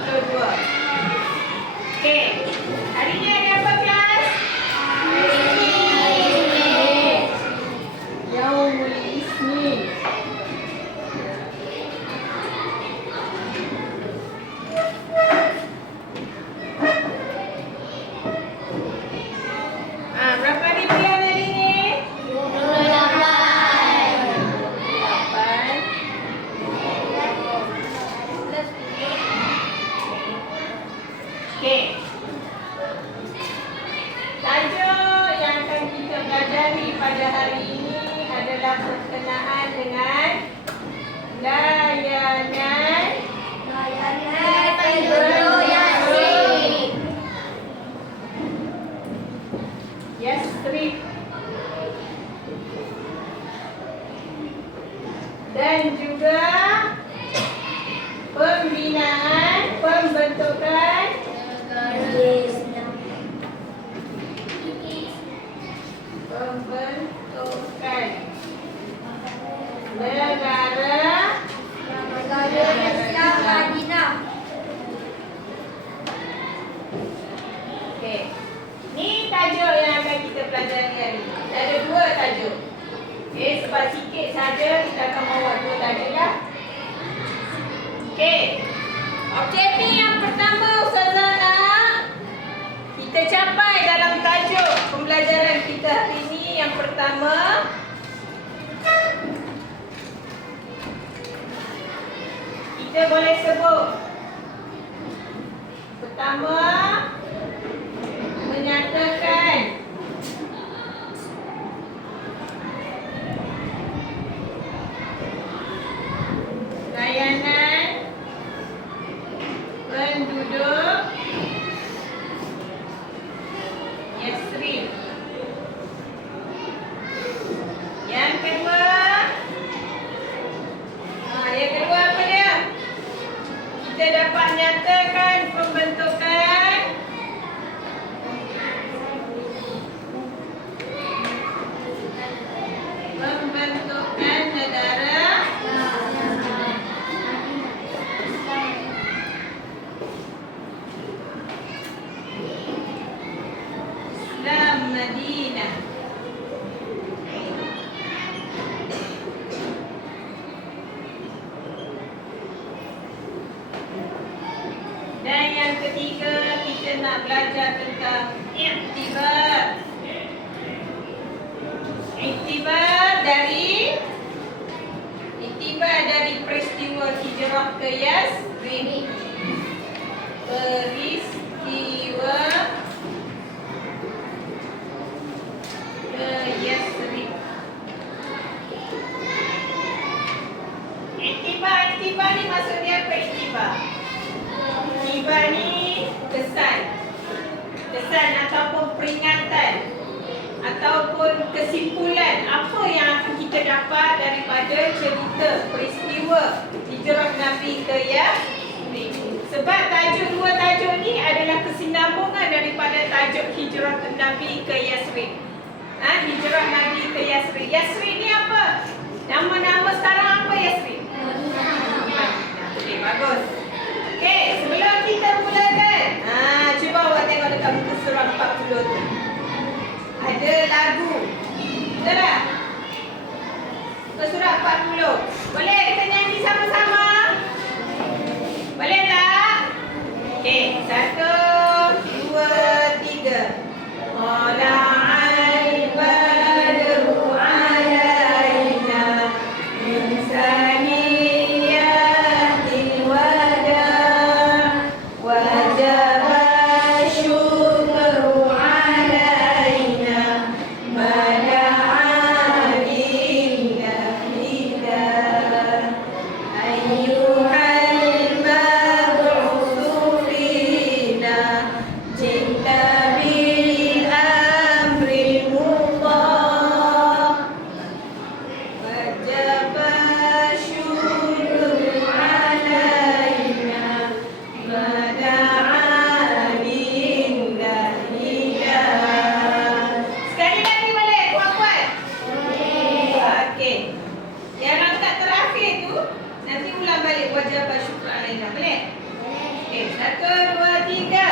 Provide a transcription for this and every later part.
42. Okey. Hari ni ada apa kelas? Yaumul Isnin. Berapa ribuan hari ni? 28. Okey. Tajuk yang akan kita pelajari pada hari ini adalah berkenaan dengan layanan Yasrib dan juga pembinaan pembentukan negara Islam Madinah. Okey. Ni tajuk yang akan kita pelajari hari ini. Ada dua tajuk. Okey, sebab sikit saja kita akan bawa dua tajuk lah. Okey. Objektif yang pertama Ustazah nak kita capai dalam tajuk pembelajaran kita hari ini. Yang pertama, kita boleh sebut pertama menyatakan layanan penduduk Yasrib. Yang kedua, apa dia? Kita dapat nyatakan pembentukan negara Islam Madinah. Dan yang ketiga, kita nak belajar tentang iktibar. Iktibar dari peristiwa hijrah ke Yasrib. Peristiwa ke Yasrib. Iktibar ni maksudnya apa iktibar? Iktibar ni kesan ataupun peringatan ataupun kesimpulan apa yang akan kita dapat daripada cerita peristiwa hijrah Nabi ke Yasrib. Sebab dua tajuk ni adalah kesinambungan daripada tajuk hijrah Nabi ke Yasrib. Hijrah Nabi ke Yasrib. Yasrib ni apa? Nama-nama sekarang apa Yasrib? Okey, bagus. Okey, sebelum kita mulakan, cuba awak tengok dekat muka surah 40 tu. Ada lagu. Betul tak? Muka surah 40. Boleh kita nyanyi sama-sama? Boleh tak? Okey, 1, 2, 3. Tala'al badru alaina min saniyatil wada' wajaba syukru alaina mada'a lillah ayyuhal mab'utsu fina jinta bil amril muta' wajaba syukru alaina mada'a lillah. Sekali lagi boleh? Kuat-kuat? Okey. Yang rangkap terakhir tu nanti ulang balik wajaba syukru alaina. Boleh? Okey, 1, 2, 3.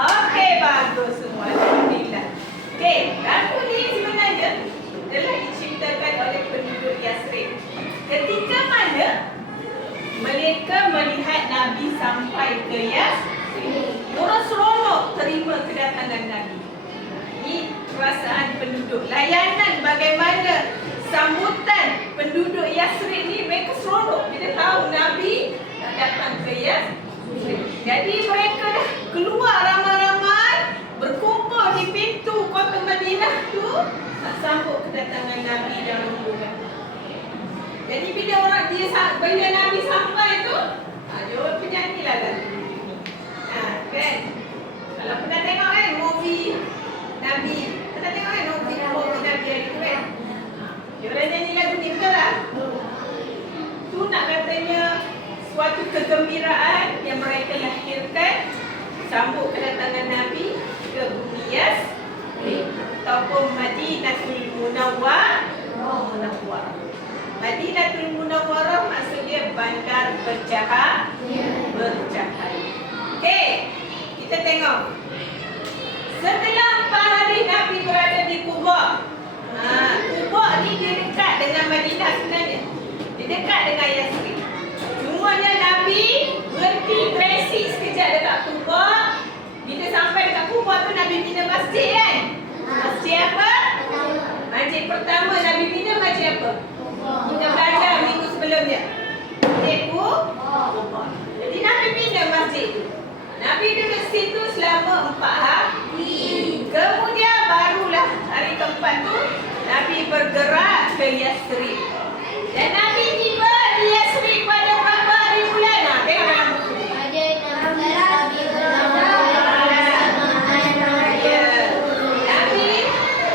Okey, bagus semua. Alhamdulillah. Okey, lagu ni sebenarnya telah diceritakan oleh penduduk Yasrib. Ketika mana mereka melihat Nabi sampai ke Yasrib, orang seronok terima kedatangan Nabi. Ini perasaan penduduk. Layanan bagaimana sambutan penduduk Yasrib ni, mereka seronok bila tahu Nabi nak datang ke Yasrib. Jadi mereka dah keluar ramai-ramai, berkumpul di pintu kota Madinah tu nak sambut kedatangan Nabi dan rombongan. Jadi bila Nabi sampai tu, dia orang penyanyilah lagu. Kan? Kalau pernah tengok kan movie Nabi, pernah tengok kan movie Nabi hari tu kan? Dia orang nyanyi lagu ni, betul tak? Tu nak katanya suatu kegembiraan yang mereka lahirkan sambut kedatangan Nabi ke bumi Yasrib ataupun Madinatul Munawwarah. Madinatul Munawwarah maksudnya bandar bercahaya. Okey, kita tengok. Setelah 4 hari Nabi berada di Quba. Quba ni dia dekat dengan Madinah sebenarnya. Dia dekat dengan Yasrib. Semuanya Nabi berhenti beresit sekejap dekat Quba. Bila sampai dekat Quba tu Nabi bina masjid kan? Masjid apa? Masjid pertama Nabi bina masjid apa? Kita belajar minggu sebelumnya. Masjid Quba. Jadi Nabi bina masjid tu. Nabi duduk situ selama 4 hari. Kemudian barulah hari keempat tu Nabi bergerak ke Yasrib. Dan Nabi tiba di Yasrib pada berapa hari bulan? Tengok dalam buku ni.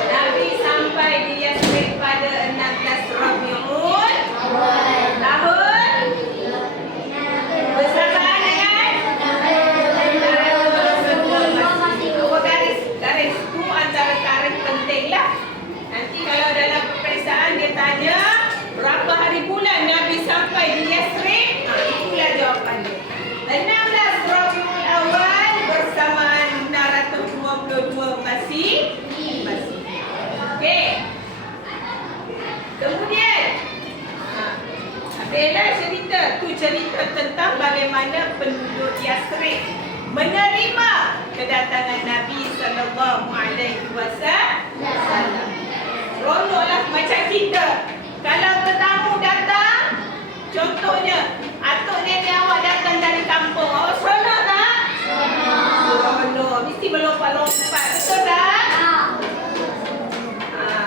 Nabi sampai di Yasrib pada 16 Rabiul tahun bersamaan dengan garis tu antara garis penting lah. Nanti kalau dalam peperiksaan dia tanya berapa hari bulan Nabi sampai di Yasrib, itulah jawapannya. 16 Rabiul Awal bersamaan 622 Masih. Okey. Kemudian habislah cerita tu, cerita tentang bagaimana penduduk Yasrib menerima kedatangan Nabi sallallahu alaihi wasallam. Ronoklah macam kita. Kalau tetamu datang, contohnya atuk nenek awak datang dari kampung, awak seronok tak? Seronok. Mesti melompat-lompat, betul tak?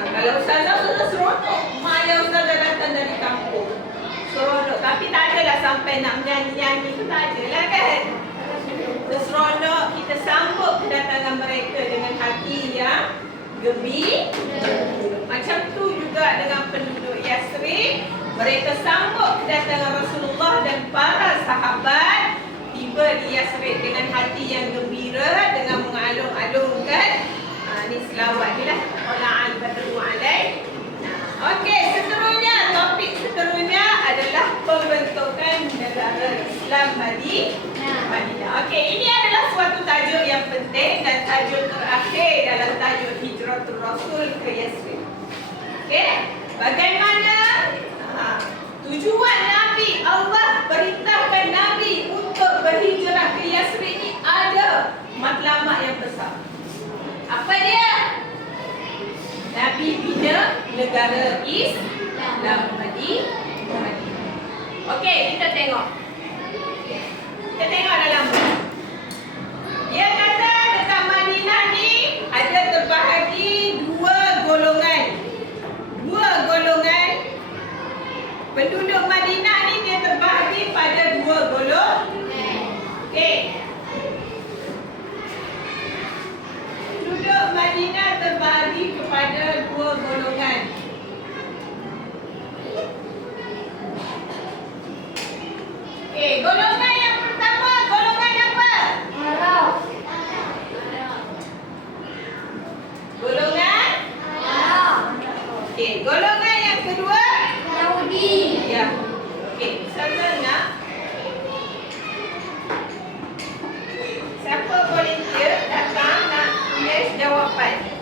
Kalau ustazah seronok. Mak ayah ustazah datang dari kampung, seronok. Tapi tak adalah sampai nak menyanyi-nyanyi tu, tak adalah kan? Seronok kita sambut kedatangan mereka dengan hati yang gembira. Macam tu juga dengan penduduk Yasrib. Mereka sambut kedatangan Rasulullah dan para sahabat tiba di Yasrib dengan hati yang gembira, dengan mengalung-alungkan ni selawat ni lah, Qula'al badru alaih. Okey, seterusnya, topik seterusnya adalah pembentukan negara Islam Madinah. Okey, ini adalah suatu tajuk yang penting dan tajuk terakhir dalam tajuk Hijratul Rasul ke Yasrib. Okey, bagaimana tujuan Nabi, Allah perintahkan Nabi untuk berhijrah ke Yasrib ni ada matlamat yang besar. Apa dia? Nabi bina negara Islam Madinah. Okey, kita tengok. Kita tengok dalam buku. Dia kata dekat Madinah ni ada terbahagi dua golongan. Dua golongan. Penduduk Madinah ni dia terbahagi pada dua golongan. Okey. Penduduk Madinah terbahagi kepada dua golongan. Okey, golongan yang pertama, golongan apa? Arab. Golongan? Arab. Okey, golongan yang kedua? Yahudi. Ya. Okey, saya nak siapa volunteer datang nak tulis jawapan.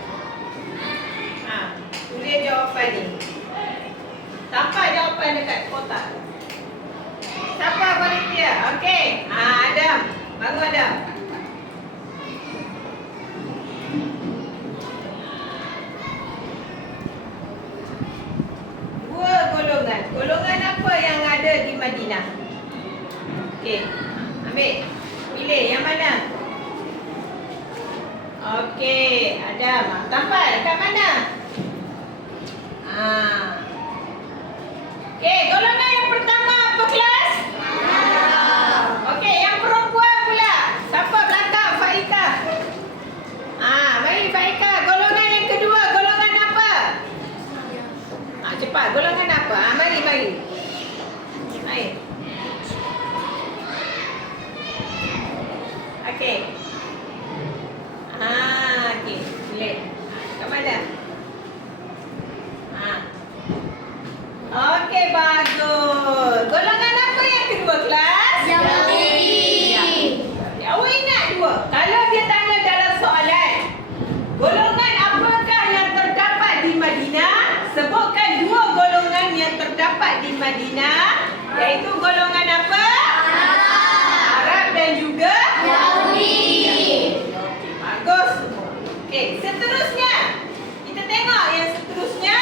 Tulis jawapan ni. Tampak jawapan dekat kotak. Siapa volunteer? Okey. Adam. Bangun Adam. Dua golongan. Golongan apa yang ada di Madinah? Okey. Ambil. Pilih yang mana? Okey, Adam. Tampak dekat mana? Okey, golongan yang pertama apa kelas? Okey, yang perempuan pula. Siapa belakang? Faika. Mari Faika. Golongan yang kedua, golongan apa? Cepat. Golongan apa? Mari. Mari. Okey. Okey. Pilih. Kat mana? Okey, bagus. Golongan apa yang kedua kelas? Yahudi. Awak ingat dua. Kalau dia tanya dalam soalan, golongan apakah yang terdapat di Madinah? Sebutkan dua golongan yang terdapat di Madinah, iaitu golongan apa? Arab dan juga Yahudi. Okey, bagus. Okey, seterusnya. Kita tengok yang seterusnya.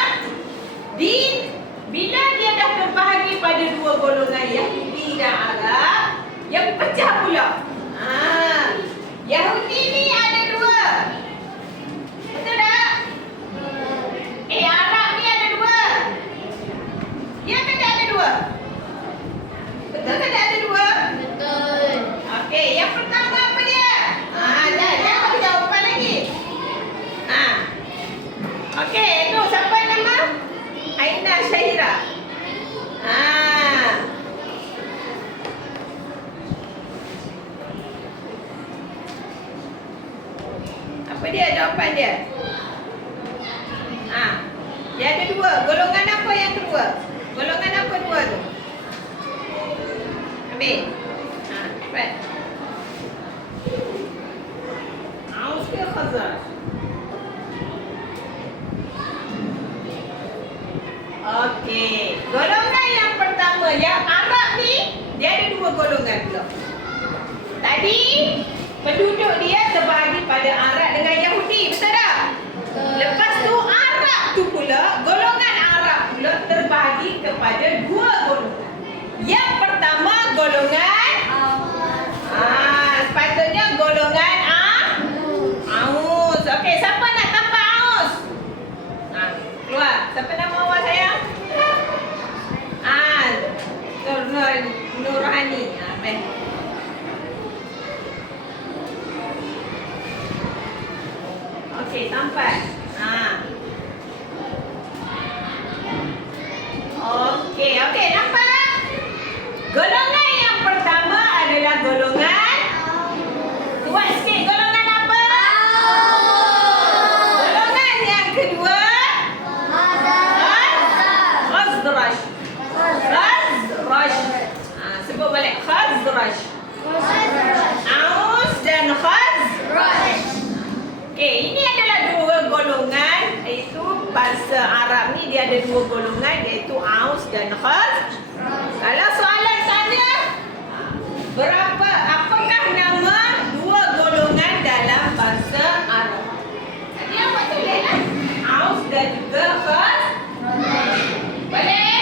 Bila dia dah terbahagi pada dua golongan Yahudi dan Arab, yang pecah pula. Yahudi ni ada dua. Betul tak? Arab ni ada dua. Ya ke tak ada dua? Betul ke tak ada dua? Betul. Okey, yang pertama apa dia? Dah bagi jawapan lagi. Okey, tu siapa nama? Aina Syahira. Apa dia jawapan dia? Dia ada dua. Golongan apa yang kedua? Golongan apa dua tu? Ambil. Cepat. Aus ke Khazraj? Okey. Golongan yang pertama, yang Arab ni, dia ada dua golongan pula. Tadi, penduduk dia terbahagi pada Arab dengan Yahudi. Betul tak? Lepas tu, Arab tu pula, golongan Arab pula terbahagi kepada dua golongan. Yang pertama, golongan sepatutnya golongan Aus. Okey, siapa nak tampak Aus? Keluar. Siapa nama awak sayang? Nurhani. Baik. Okey, tampak. Okey, nampak? Golongan yang pertama adalah golongan kuat sikit. Golongan apa? Golongan yang kedua Khazraj. Sebut balik. Khazraj. Aus dan Khazraj. Okey, ini adalah dua golongan, iaitu bahasa Arab ni dia ada dua golongan, iaitu Aus dan Khazraj. Kalau soalan tanya apakah nama dua golongan dalam bahasa Arab? Tadi awak tulislah Aus dan juga Khazraj. Boleh?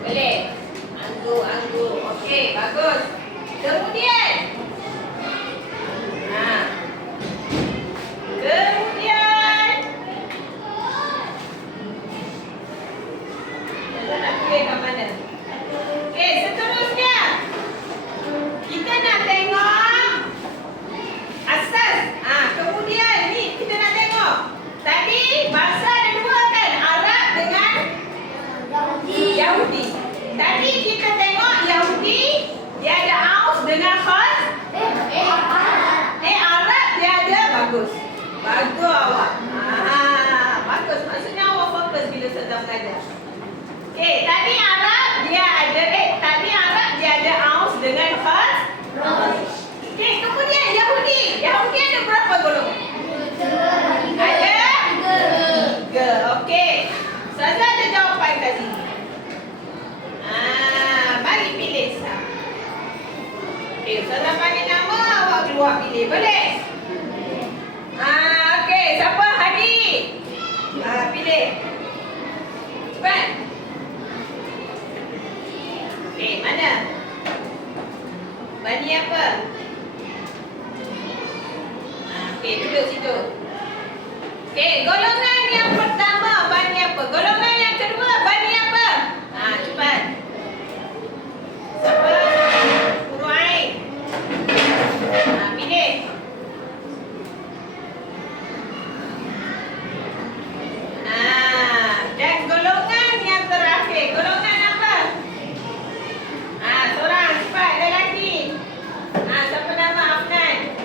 Boleh? Anggur. Okey, bagus. bagus. Kemudian. Kemudian. Nak pilih kat mana? Okey, seterusnya. Kita nak tengok asas. Kemudian ni kita nak tengok. Tadi bahasa ada dua kan? Arab dengan Yahudi. Tadi kita tengok Yahudi dia ada aus dengan khas. Arab dia ada bagus. Bagus awak. Bagus. Maksudnya awak fokus bila sedang mengajar. Okey, tadi Arab dia ada aus dengan khas. Okey, kemudian Yahudi. Yahudi ada berapa golongan? Ada 3. Okey. Ustazah ada jawapan kat sini. Mari pilih sah. Okey, Ustazah panggil nama, awak keluar pilih. Boleh? Okey, siapa? Hadi. Pilih. Cepat. Okey, mana? Bani apa? Okey, duduk situ. Okey, golongan yang pertama bani apa? Golongan yang kedua bani apa? Cepat. Siapa? Guru Ain. Pilih. Dan golongan yang terakhir, golongan apa? Seorang cepat lelaki. Siapa nama? Afnan.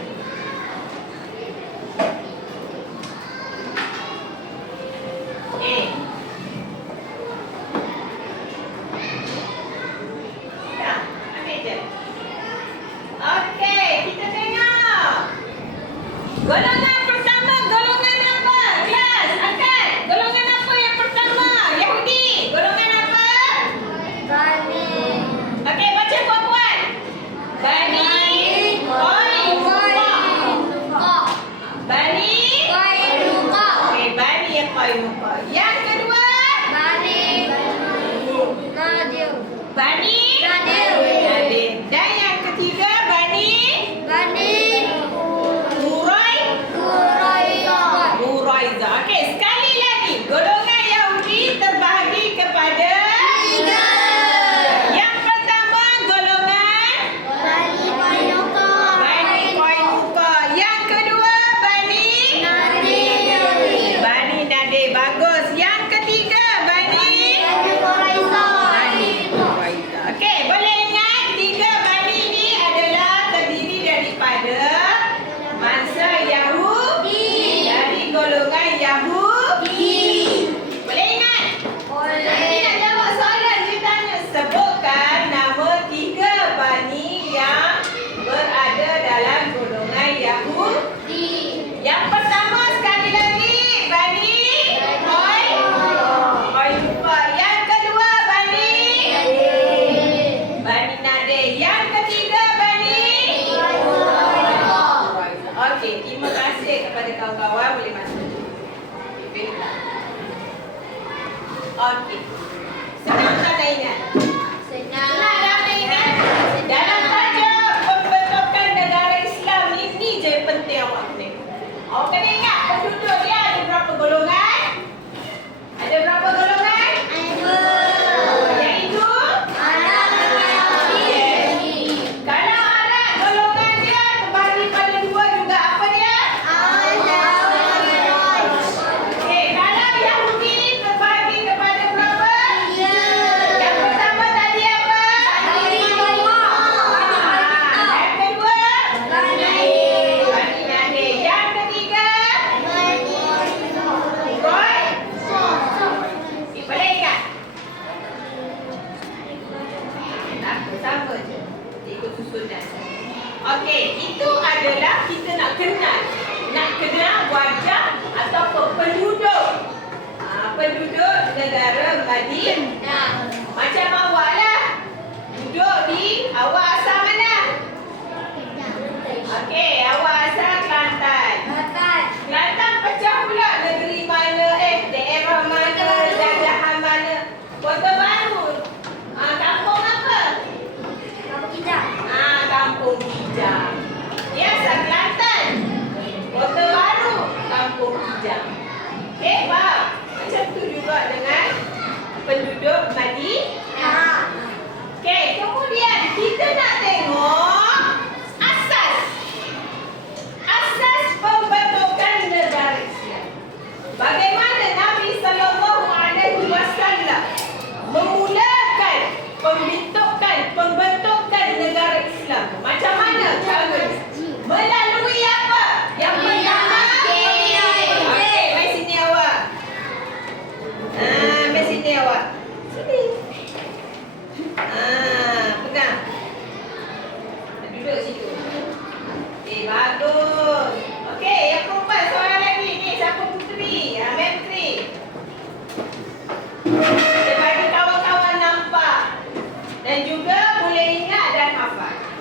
Dah, ambil je. Okey, kita tengok. Golongan pertama, golongan apa? Kelas, angkat. Golongan apa yang pertama? Yahudi. Golongan apa? Okey, baca kuat-kuat. Bani Okey, Bani yang Qainuqa. Yang kedua? Bani Nadir. Dan yang ketiga Bani Quraiza. Okey, sekali lagi. Golongan Yahudi terbahagi kepada 3. Yang pertama golongan Bani Qainuqa. Yang kedua Bani Nadir. Bagus. Yang ketiga Bani Quraiza. Okey, boleh ingat 3 Bani ini adalah terdiri daripada bangsa Yahudi. Dari golongan Yahudi. Boleh ingat? Nanti nak jawab soalan dia tanya. Sebutkan nama 3 Bani yang berada dalam golongan Yahudi. Yang pertama sekali lagi Bani Qainuqa. Yang kedua Bani Nadir. Yang ketiga Bani Quraiza. Okey, terima kasih kepada kawan-kawan, boleh masuk. Okey. Senang tak nak ingat? Senang dah nak ingat? Dalam tajuk pembentukan negara Islam ini je yang penting awak tengok. Awak kena ingat penduduk dia ada berapa golongan? Ada berapa golongan? Iaitu kalau Arab golongan dia terbahagi pada 2 juga. Apa dia? Okey, kalau Yahudi terbahagi kepada berapa? 3. Yang pertama tadi apa? Yang kedua? Bani Nadir. Yang ketiga? Boleh ingat? Sama je. Ikut susunan. Okey, itu adalah kita nak kenal wajah atau penduduk. Penduduk negara Madinah. Macam awak lah. Duduk di awak asal mana? Okey, awak asal Kelantan. Kelantan pecah pula negeri mana, daerah mana, jajahan mana. Kota Baru. Kampung apa?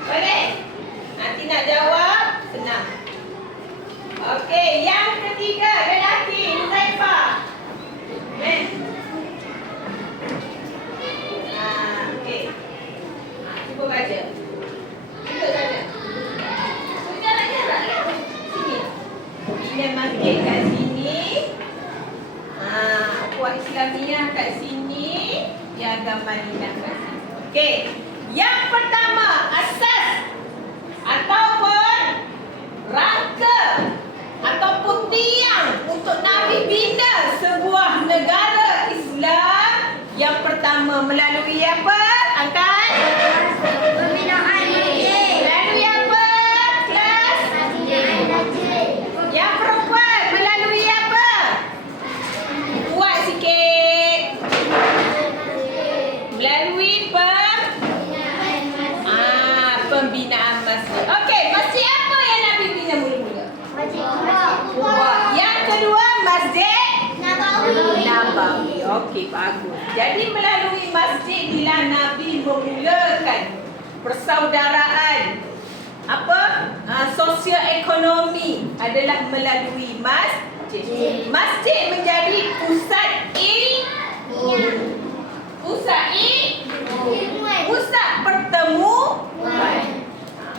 Boleh? Nanti nak jawab, senang. Okey, yang ketiga lelaki, Huzaifah. Okey. Okey. Cuba baca. Duduk saja. Jangan jarak. Sini. Bina masjid kat sini. Puak Islamiah kat sini. Piagam Madinah kat sini. Okey. Yang pertama, asas ataupun rangka ataupun tiang untuk Nabi bina sebuah negara Islam. Yang pertama melalui apa? Angkat. Pembinaan masjid. Melalui apa? Kelas. Pembinaan masjid. Yang perempuan melalui apa? Kuat sikit. Melalui pembinaan masjid. Okey, masjid apa yang Nabi bina mula-mula? Masjid Kuba. Yang kedua, Masjid Nabawi. Nabawi. Okey, bagus. Jadi melalui masjid inilah Nabi memulakan persaudaraan apa? Sosioekonomi adalah melalui masjid. Masjid menjadi pusat pusat pertemuan.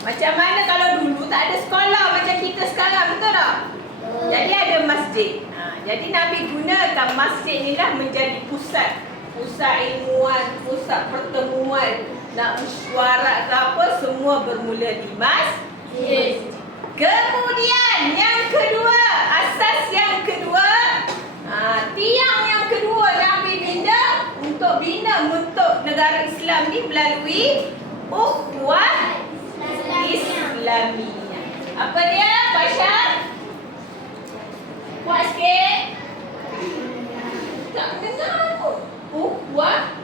Macam mana kalau dulu tak ada sekolah macam kita sekarang, betul tak? Jadi ada masjid. Jadi Nabi gunakan masjid inilah menjadi pusat ilmuan, pusat pertemuan, nak mesyuarat ke apa, semua bermula di masjid. Kemudian yang kedua, asas yang kedua, tiang yang kedua Nabi bina untuk negara Islam ni melalui ukhuwah Islamiyah. Apa dia, Fasha? Kuat sikit. Tak dengar pun. Ukhuwah.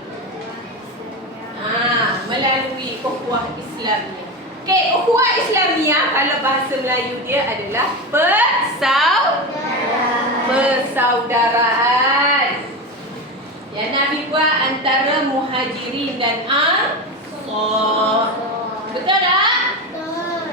Melalui ukhuwah Islamiyah. Okey, ukhuwah Islamiyah kalau bahasa Melayu dia adalah persaudaraan. Yang Nabi buat antara Muhajirin dan Ansar. Betul tak?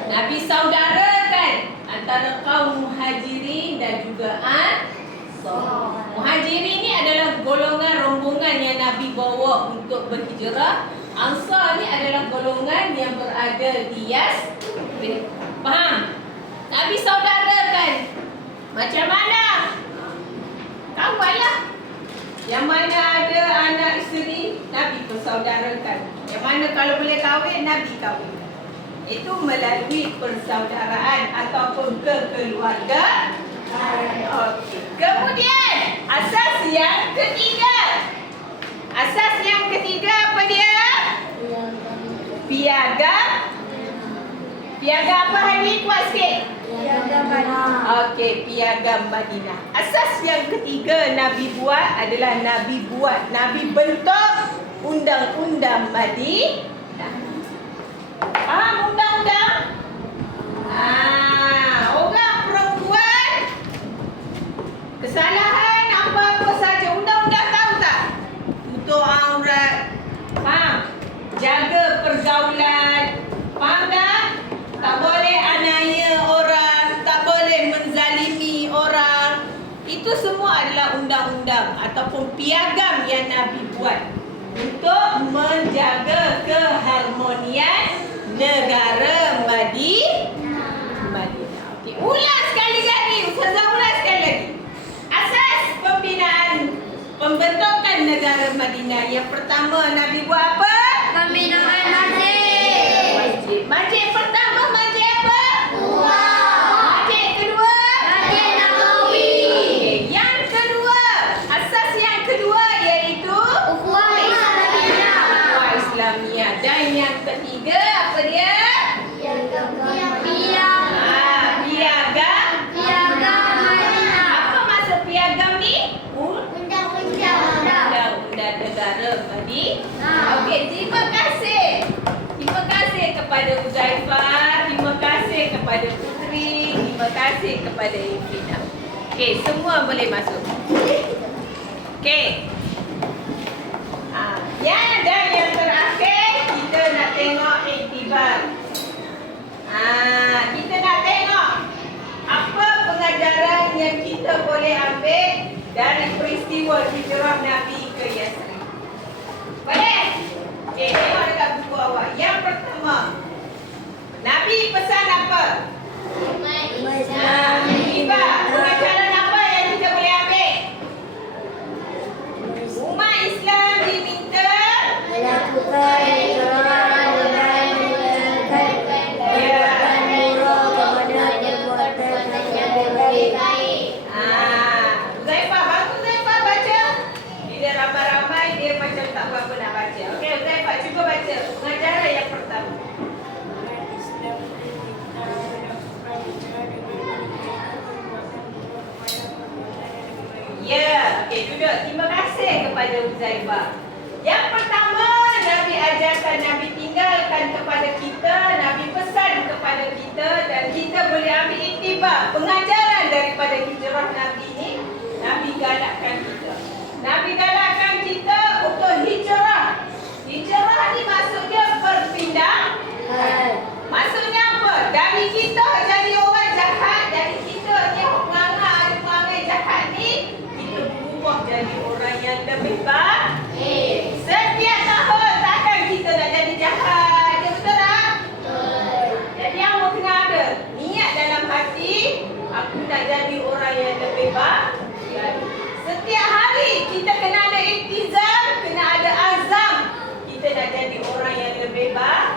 Nabi saudarakan antara kaum Muhajirin dan juga Ansar. Muhajirin ni adalah golongan rombongan yang Nabi bawa untuk berhijrah. Ansar ni adalah golongan yang berada di Yasrib. Faham? Nabi saudarakan. Macam mana? Kawanlah. Yang mana ada anak isteri, Nabi persaudarakan. Yang mana kalau boleh kahwin, Nabi kahwin. Itu melalui persaudaraan ataupun kekeluargaan. Okey. Kemudian asas yang ketiga. Asas yang ketiga apa dia? Piagam. Piagam apa hari? Kuat sikit. Okey, Piagam Madinah. Asas yang ketiga Nabi buat adalah Nabi bentuk undang-undang Madinah. Faham undang-undang? Orang perempuan kesalahan apa-apa saja, undang-undang tahu tak? Tutup aurat. Faham? Jaga pergaulan. Faham tak? Tak boleh aniaya orang, tak boleh menzalimi orang. Itu semua adalah undang-undang ataupun piagam yang Nabi buat untuk menjaga keharmonian negara Madinah. Okey, ulang sekali lagi. Ustazah ulang sekali lagi. Asas pembentukan negara Madinah. Yang pertama Nabi buat apa? Pembinaan masjid. Masjid pertama, masjid apa? Masjid kedua? Masjid Nabawi. Okey, yang kedua, asas yang kedua iaitu Ukhuwah Islamiyah. ukhuwah Islamiyah. Dan yang ketiga apa dia? Piagam Piagam Madinah. Apa maksud piagam ni? Undang-undang. Undang-undang negara Madinah. Okey, terima kasih. Terima kasih kepada Huzaifah, terima kasih kepada Putri, terima kasih kepada Ifrina. Okey, semua boleh masuk. Okey. Yang terakhir kita nak tengok iktibar. peristiwa hijrah Nabi ke Yasrib. Boleh? Okey, tengok dekat buku awak. Yang pertama, Nabi pesan apa? Iba, pengajaran apa yang kita boleh ambil? Umat Islam diminta Melakukan hijrah dengan meninggalkan perbuatan buruk kepada perbuatan yang lebih baik. Zaifah, bantu Zaifah baca. Dia ramai-ramai, dia macam tak berapa nak baca. Okey, Zaifah cuba baca pengajaran yang pertama. Ya, okey, duduk. Terima kasih kepada Zaifah. Yang pertama, Nabi ajarkan, Nabi tinggalkan kepada kita, Nabi pesan kepada kita, dan kita boleh ambil iktibar pengajaran daripada hijrah Nabi ini. Nabi galakkan kita. Nabi galakkan kita untuk hijrah. Hijrah ni maksudnya berpindah. Maksudnya apa? Dari kita jadi orang jahat, dari kita tengok perangai jahat ni, kita berubah jadi orang yang lebih baik. Setiap tahun takkan kita nak jadi jahat. Ya, betul tak? Jadi awak kena ada niat dalam hati, aku nak jadi orang yang lebih baik. Setiap hari kita kena ada iktizam, kena ada azam. Kita nak jadi orang yang lebih baik.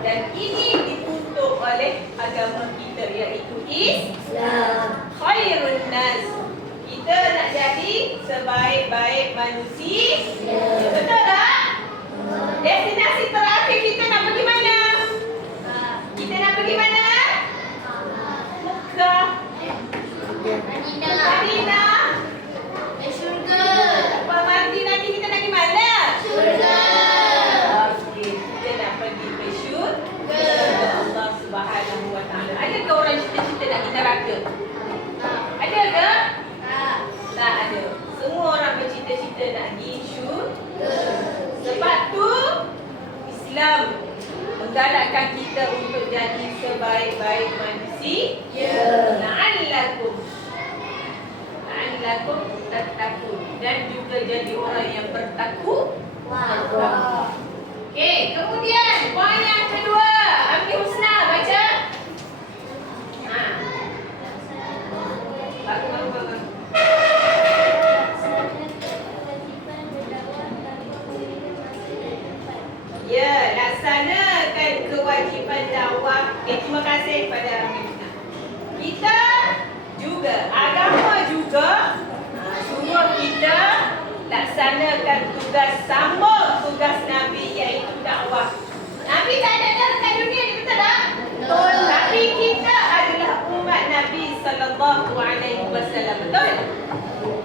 Dan ini dituntut oleh agama kita, iaitu Islam. Khairun nas. Kita nak jadi sebaik-baik manusia. Betul tak? Destinasi terakhir kita nak pergi mana? Kita nak pergi mana? Mekah. Madinah. Lepas mati nanti kita nak pergi mana? Okey, kita nak pergi ke syurga Allah Subhanahu Wa Taala. Adakah orang cita-cita nak pergi neraka? Ada ke? Tak ada. Semua orang bercita-cita nak pergi syurga. Sebab tu Islam menggalakkan kita untuk jadi sebaik-baik manusia. La'allakum tattaqun, dan juga jadi orang yang bertakwa. Okey, kemudian poin yang kedua, Amni Husna baca. Bagus. Ya, laksanakan kewajipan dakwah. Okay, terima kasih kepada Amni Husna. Kita juga, agama juga suruh kita laksanakan tugas, sambung tugas Nabi, iaitu dakwah. Nabi tak ada dekat dunia ni, betul tak? Betul. Tapi kita adalah umat Nabi sallallahu alaihi wasallam, betul?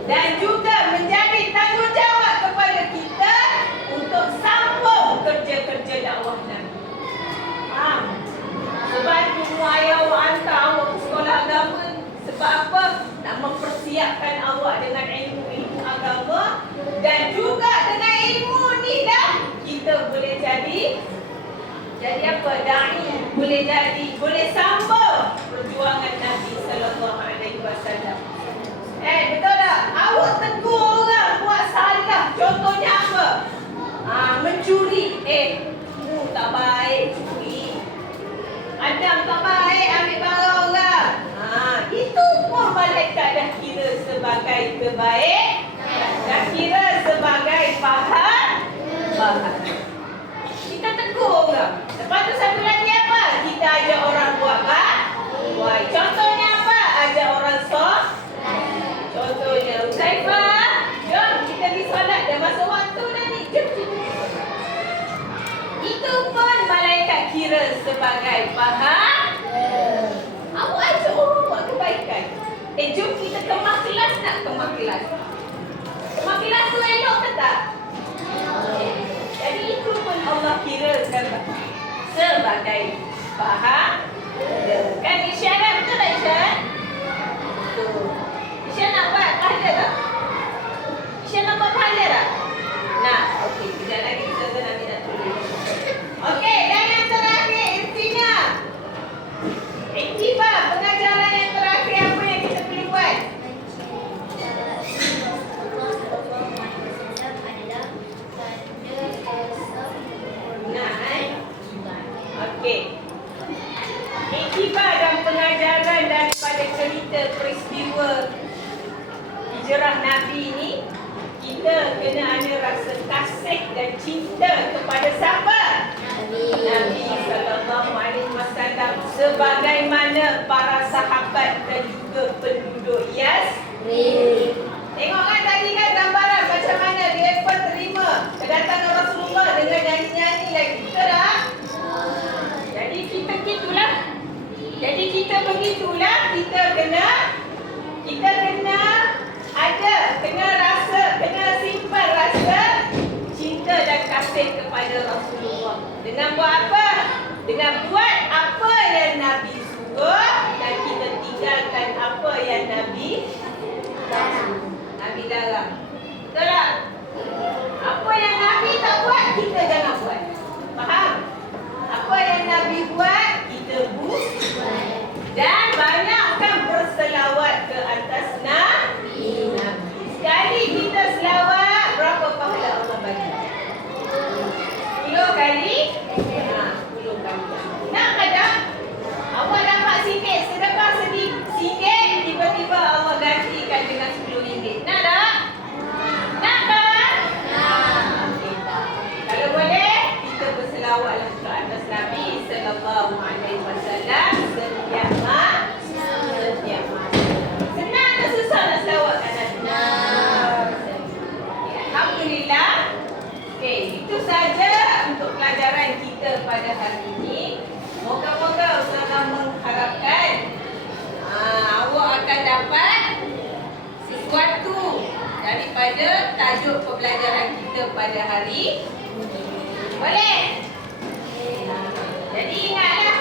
Dan juga menjadi tanggungjawab kepada kita untuk sambung kerja-kerja dakwah Nabi. Faham? Sebab tu ayah awak hantar awak ke sekolah agama. Sebab apa? Nak mempersiapkan awak dengan ilmu-ilmu agama, dan juga dengan ilmu ni dah kita boleh jadi apa? Dai, boleh sambung perjuangan Nabi sallallahu alaihi wasallam. Betul tak? Awak tegur orang buat salah. Contohnya apa? Mencuri. Tak baik curi. Adam tak baik ambil barang orang. Itu pun malaikat dah kira sebagai kebaik. Dah kira sebagai pahala. Kita tegur orang. Lepas tu satu lagi apa? Kita ajak orang buat baik. Contohnya apa? Ajak orang contohnya Zaifah, jom kita pergi solat. Dah masuk waktu dah ni. Jom. Itu pun malaikat kira sebagai pahala. Awak ajak orang buat kebaikan. Jom kita kemas kelas, nak kemas kelas. Kemas kelas tu elok ke tak? Jadi itu pun Allah kira sebagai pahala. Kan isyarat, betul tak isyarat? Betul. Isyarat nak buat pahala tak? Isyarat nak buat pahala tak? Nah, okey. Sekejap lagi kita nanti nak tulis. Okey, dan yang terakhir, intinya. Iktibar, pengajaran yang terakhir apa yang kita perlu buat? cerita peristiwa hijrah Nabi ni, kita kena ada rasa kasih dan cinta kepada siapa? Nabi sallallahu alaihi wasallam, sebagaimana para sahabat dan juga penduduk Yasrib. Tengok kan tadi kan gambaran macam mana dia pun terima kedatangan Rasulullah dengan nyanyi-nyanyi lagi. Betul tak? Jadi kita begitulah. Kita kena rasa, kena simpan rasa cinta dan kasih kepada Rasulullah. Dengan buat apa? Dengan buat apa yang Nabi suruh dan kita tinggalkan apa yang Nabi larang. Betul tak? Apa yang Nabi tak buat, kita jangan buat. Faham? Apa yang Nabi buat, kita buat. Dan banyakkan berselawat ke atas Nabi. Sekali kita selawat, berapa pahala Allah bagi? 10 kali? 10 kali. Nak ke tak? Awak dapat sikit, sedekah sikit, tiba-tiba Allah gantikan dengan RM10. Nak tak? Nak tak? Okey tak. Kalau boleh, kita berselawatlah ke atas Nabi sallallahu alaihi wasallam setiap masa. Senang atau susah nak selawat kat Nabi? Alhamdulillah. Okey, itu saja untuk pelajaran kita pada hari ini. Moga-moga Ustazah mengharapkan awak akan dapat sesuatu daripada tajuk pembelajaran kita pada hari ini. Boleh? Jadi ingatlah,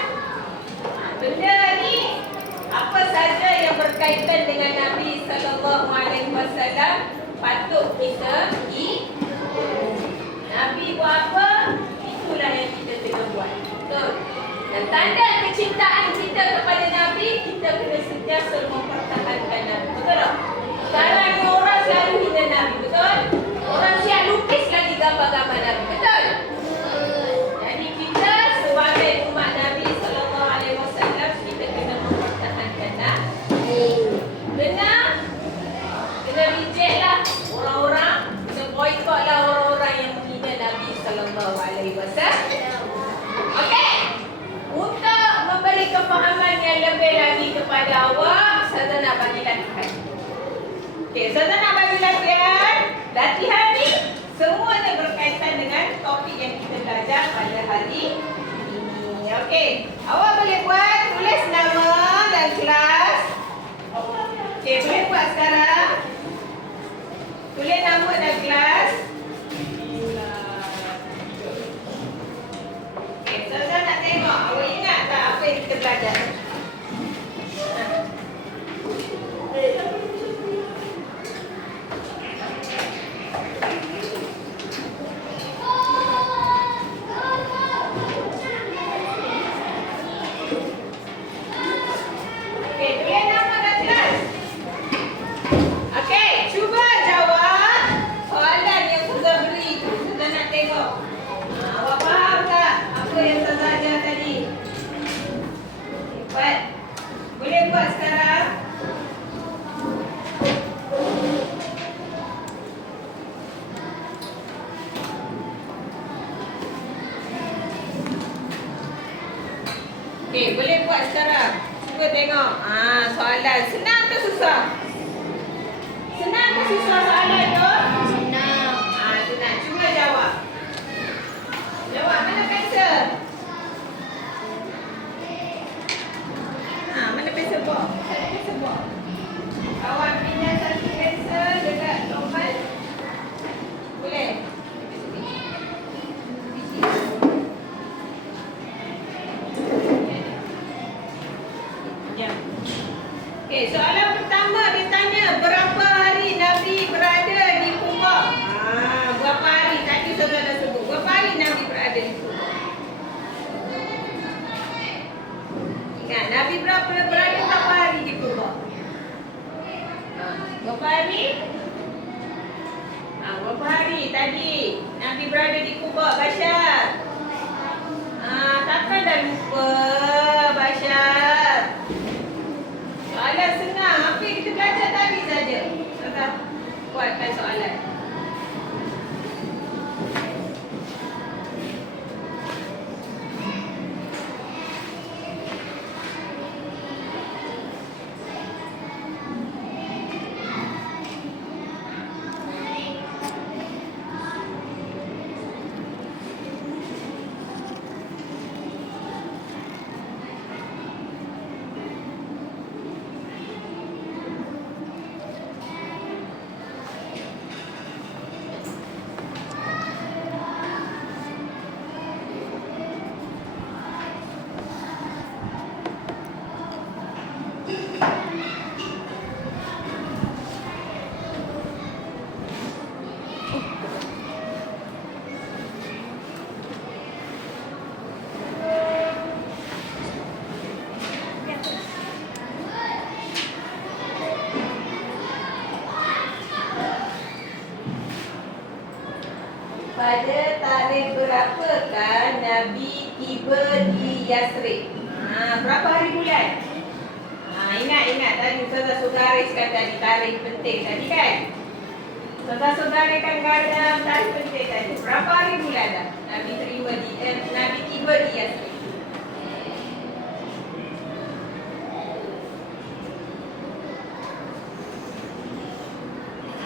benda ni apa saja yang berkaitan dengan Nabi sallallahu alaihi wasallam patut kita Nabi buat apa, itulah yang kita kena buat. Betul? Dan tanda kecintaan kita kepada Nabi, kita kena sentiasa mempertahankan Nabi. Betul tak? Sekarang ni orang selalu hina Nabi. Betul? Orang siap lukis lagi gambar-gambar Nabi. Betul? Jadi kita sebagai umat Nabi sallallahu alaihi wasallam, kita kena mempertahankan Nabi. Benar? Kena reject lah orang-orang, kena boycott lah orang-orang yang menghina Nabi sallallahu alaihi wasallam. Okey. Untuk memberi kefahaman yang lebih lagi kepada awak, Ustazah nak bagi latihan. Okey, Ustazah nak bagi latihan. Latihan ni semuanya berkaitan dengan topik yang kita belajar pada hari ini. Okey, awak boleh buat, tulis nama dan kelas. Okey, boleh buat sekarang. Tulis nama dan kelas. Okey, Ustazah nak tengok awak ingat tak apa yang kita belajar? Okey, tulis nama dan kelas. Okey, cuba jawab soalan yang Ustazah beri tu. Ustazah nak tengok. Awak faham tak apa yang Ustazah ajar tadi? Buat. Boleh buat sekarang? Okey, boleh buat sekarang. Cuba tengok. Soalan senang ke susah? Senang ke susah soalan tu? Senang. Senang. Cuba jawab. Jawab, mana pensel? Mana pensel box? Pensel box. Awak pinjam satu pensel dekat Norman. Boleh? Ya. Okey, soalan pertama dia tanya berapa hari Nabi berada di Quba? Berapa hari? Tadi Ustazah dah sebut. Berapa hari Nabi berada di Quba? Ingat, Nabi berada berapa hari di Quba? Berapa hari? Berapa hari tadi Nabi berada di Quba, Bashar? Takkan dah lupa, Bashar? Soalan senang. apakah Nabi tiba di Yasrib? Berapa hari bulan? Ingat tadi saudara gariskan tadi tarikh penting tadi kan? Saudara kan garis tarikh penting tadi. Berapa hari bulan dah Nabi tiba di Yasrib?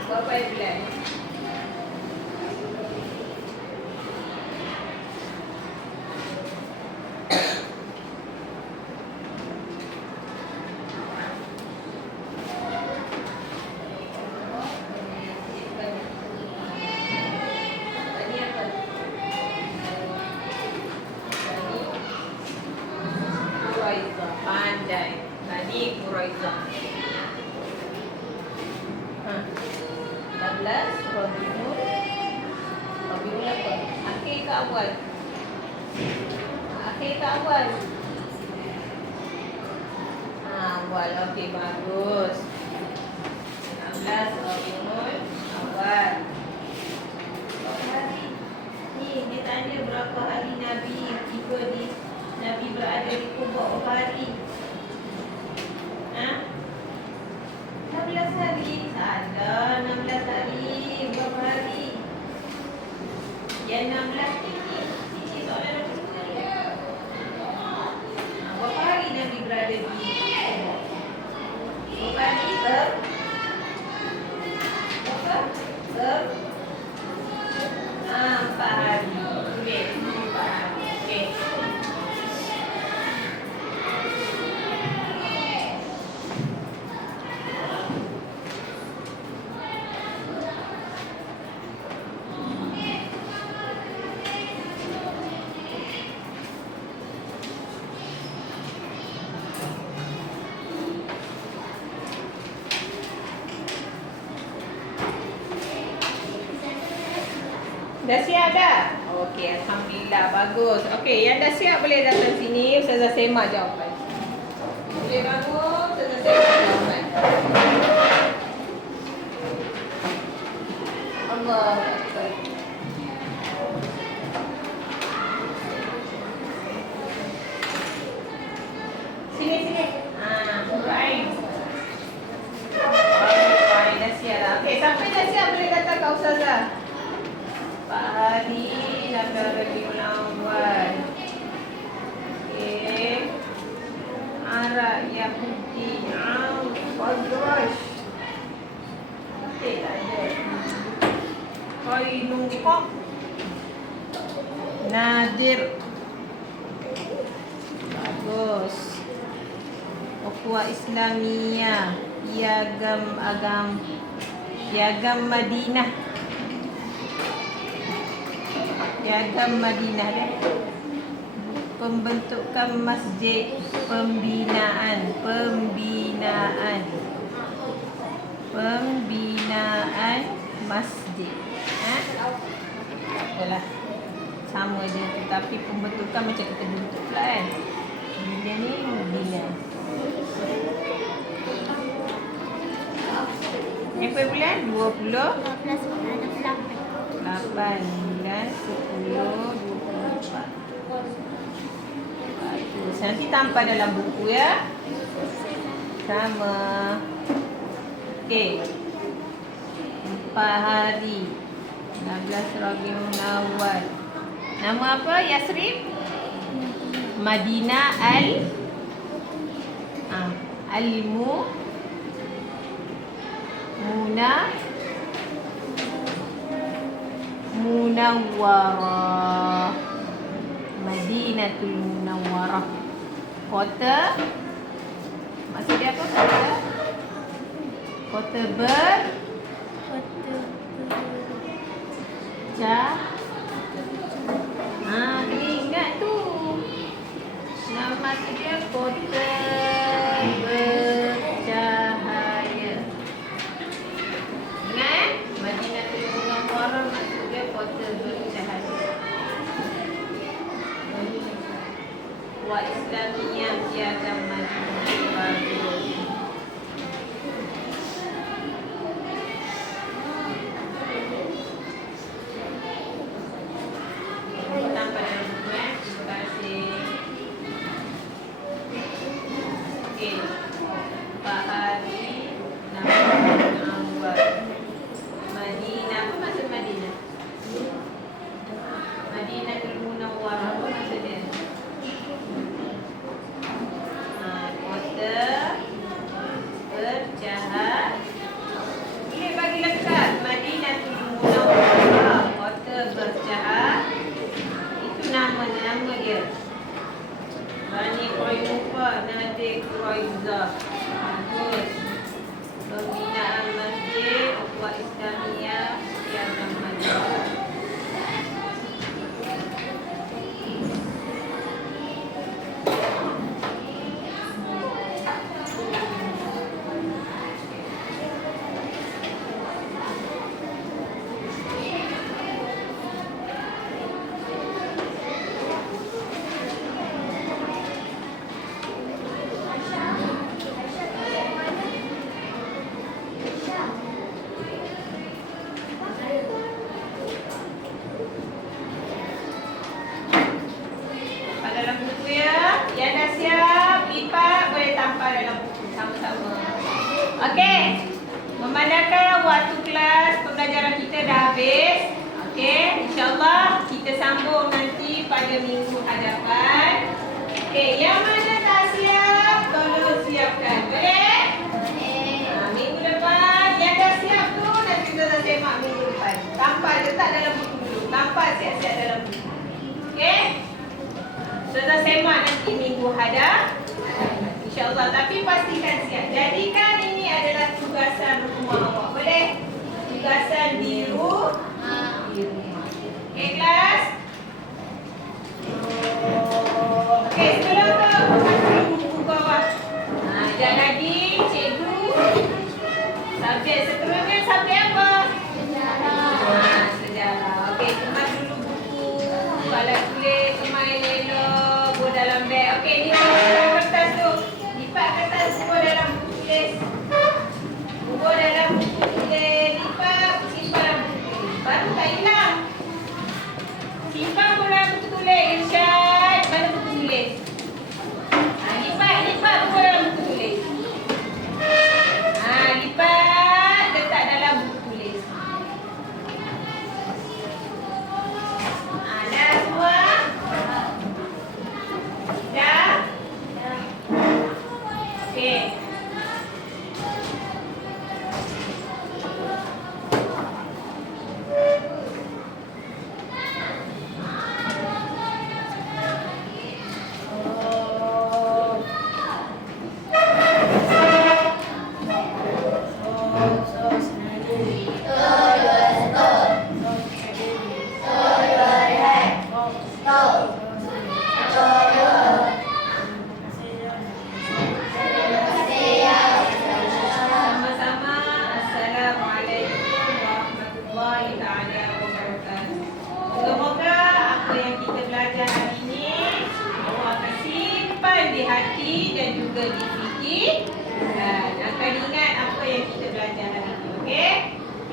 Berapa hari bulan? Pandai. Tadi Quraizah. 16 Rabiul apa? Akhir ke awal? Akhir ke awal? Awal. Okey, bagus. 16 Rabiul awal. Berapa hari? Ni dia tanya berapa hari Nabi berada di Quba, berapa hari? 16 hari. Salah, 16 hari. Berapa hari? Yang 16 ini soalan nombor 2 ya. Berapa hari Nabi berada di Quba? Berapa hari? Berapa? 4 hari. Okey, 4 hari. Okey. Dah siap dah? Okey, alhamdulillah, bagus. Okey, yang dah siap boleh datang sini, Ustazah Sema jawapan. Boleh bangun, Ustazah Sema jawapan. Allah Akbar. Sini. Right. Baik, dah siap dah. Okey, sampai dah siap boleh datang ke Ustazah. Hari Rabiul Awal. Okey. Arab Yahudi Khazraj. Okey, tak ada. Qainuqa Nadir. Bagus. Ukhuwah Islamiyah, Piagam Madinah. Piagam Madinah deh. Pembentukan masjid, pembinaan masjid. Apalah. Sama je, tetapi pembentukan macam kita bentuk pula kan. Dia ni bina. Ni apa bulan? 20 8 bulan 10 24. Bagus. Nanti tampal dalam buku ya. Sama. Okey. 4 hari. 16 Rabiul Awal. Nama apa? Yasrib? Madinah Munawwarah. Madinatul Munawwarah. Kota. Maksud dia apa? Kota dia ingat tu. Nama maksud dia kota bercahaya. Ingat? Madinatul Munawwarah maksud dia kota bercahaya. Wa Islamiyah Piagam Madinah. dia. Bani Qainuqa, Nadir Quraiza. Bagus. Pembinaan masjid, Ukhuwah Islamiyah, yang Ramadan. Dalam buku ya. Yang dah siap, lipat boleh tampal dalam buku sama-sama. Okey. Memandangkan waktu kelas pembelajaran kita dah habis. Okey, insya-Allah kita sambung nanti pada minggu hadapan. Okey, yang mana tak siap, tolong siapkan. Boleh? Minggu depan yang dah siap tu nanti kita dah semak minggu depan. Tampal letak dalam buku dulu. Tampal siap-siap dalam buku. Okey? Sudah semak nanti minggu hadapan, InsyaAllah. Tapi pastikan siap. Jadikan ini adalah tugasan rumah awak. Boleh? Tugasan di rumah. Okey, kelas? Okey, sebelum tu buka dulu buku bawah. Sekejap lagi, cikgu. Subjek seterusnya, subjek apa? Sejarah. Okey, kemas dulu buku. Alat tulis, kemas elok. Buat dalam beg. Okey, lipat dalam kertas tu. Lipat kertas, buat dalam buku tulis. Buat dalam buku tulis. Lipat, simpan dalam buku tulis. Baru tak hilang. Simpan pun dalam buku tulis. Irsyad, mana buku tulis? Lipat buku dalam buku tulis. Lipat, letak dalam buku tulis. Dah semua? Dah? Okey. Sama-sama. Assalamualaikum warahmatullahi taala wabarakatuh. Semoga apa yang kita belajar hari ini awak akan simpan di hati dan juga di fikir dan akan ingat apa yang kita belajar hari ini. Okey?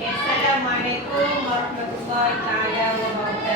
Assalamualaikum warahmatullahi taala wabarakatuh.